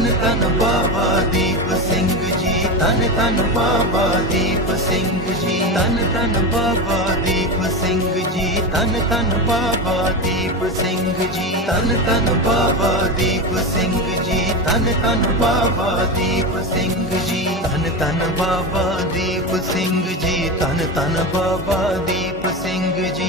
तन तन बाबा दीप सिंह जी तन तन बाबा दीप सिंह जी तन तन बाबा दीप सिंह जी तन तन बाबा दीप सिंह जी तन तन बाबा दीप सिंह जी तन तन बाबा दीप सिंह जी तन तन बाबा दीपसिंह जी धन धन बाबा दीपसिंह जी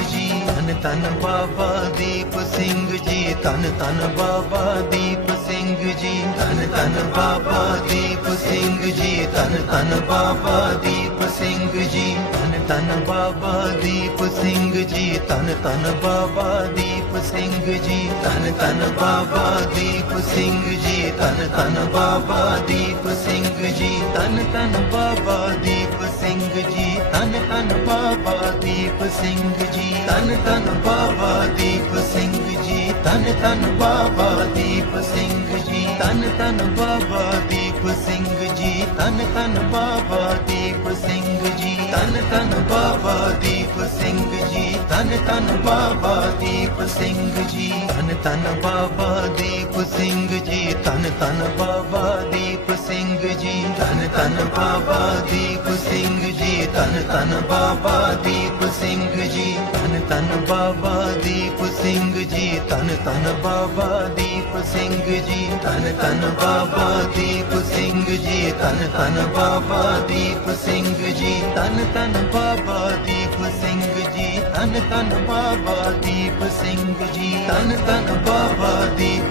तन बाबा दीप सिंह जी तन तन बाबा दीप सिंह जी तन तन बाबा दीप सिंह जी तन तन बाबा दीप सिंह जी तन तन बाबा दीप सिंह जी तन तन बाबा दीप सिंह जी तन तन बाबा दीप सिंह जी धन धन बाबा दीपसिंह जी धन धन बाबा दीपसिंह जी तन तन बाबा दीप सिंह जी तन तन बाबा दीप जी तन तन बाबा जी तन तन बाबा दीप सिंह जी दीप सिंह जी तन तन बाबा दीप बाबा दीप सिंह जी तन तन बाबा सिंह जी धन धन बाबा दीप सिंह जी धन धन बाबा दीप सिंह जी धन धन बाबा दीप सिंह जी धन धन बाबा दीप सिंह जी धन धन बाबा दीप सिंह जी धन धन बाबा दीप सिंह जी धन धन बाबा सिंह जी धन धन बाबा सिंह जी धन धन बाबा दीप सिंह जी धन धन बाबा दीप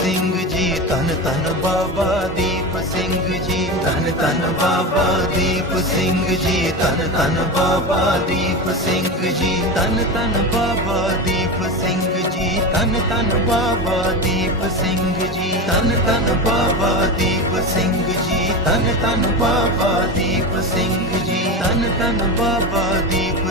जी धन धन बाबा दीप सिंह जी धन धन बाबा दीप सिंह जी धन धन बाबा जी धन धन बाबा दीप सिंह जी धन धन बाबा दीप सिंह जी धन धन बाबा सिंह जी धन धन जी धन धन बाबा दीप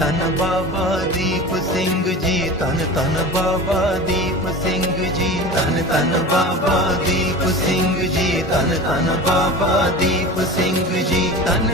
धन बादि पुसिंह जी तन तन बाबा जी तन पुिन बादि कुसिंह जी तन तन बादि पुसिंह जी तन